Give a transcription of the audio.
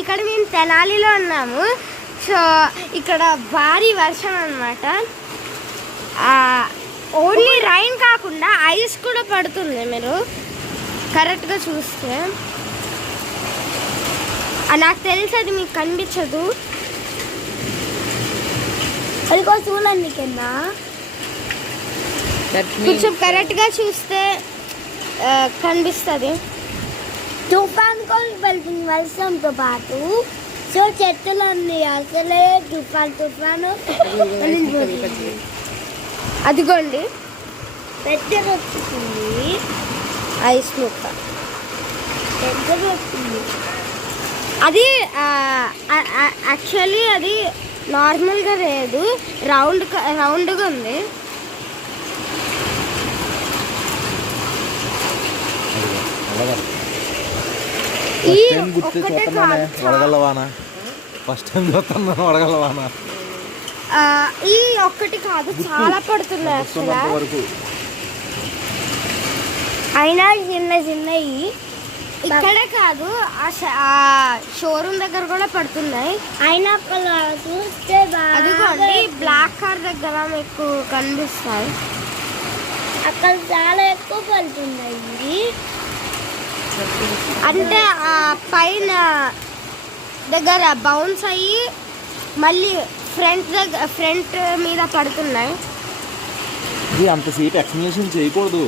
ఇక్కడ మేము తెనాలిలో ఉన్నాము. సో ఇక్కడ భారీ వర్షం అన్నమాట. ఓన్లీ రైన్ కాకుండా ఐస్ కూడా పడుతుంది. మీరు కరెక్ట్గా చూస్తే నాకు తెలిసి అది మీకు కనిపించదు. అది కూడా చూడండి కింద కొంచెం కరెక్ట్గా చూస్తే కనిపిస్తుంది. తుఫాన్ కూడా వెళ్తుంది వర్షంతో పాటు. సో చెట్టులన్నీ అసలే తుఫాను అదిగోండి పెద్దగా వస్తుంది ఐస్ ముక్క పెద్దగా వస్తుంది. అది యాక్చువల్లీ అది నార్మల్గా లేదు, రౌండ్గా ఉంది. ఈ ఒక్కటే కాదు, చాలా పడుతున్నాయి అసలు. అయినా చిన్నవి ఇక్కడ కాదు, ఆ షోరూమ్ దగ్గర కూడా పడుతున్నాయి. అయినా చూస్తే అదిగోండి బ్లాక్ కార్ దగ్గర మీకు కనిపిస్తాయి. అక్కడ చాలా ఎక్కువ పడుతున్నాయి. అంటే ఆ పైన దగ్గర బౌన్స్ అయ్యి మళ్ళీ ఫ్రంట్ మీద పడుతున్నాయి. అంతసేపు ఎక్స్ప్లెనేషన్ చేయకూడదు.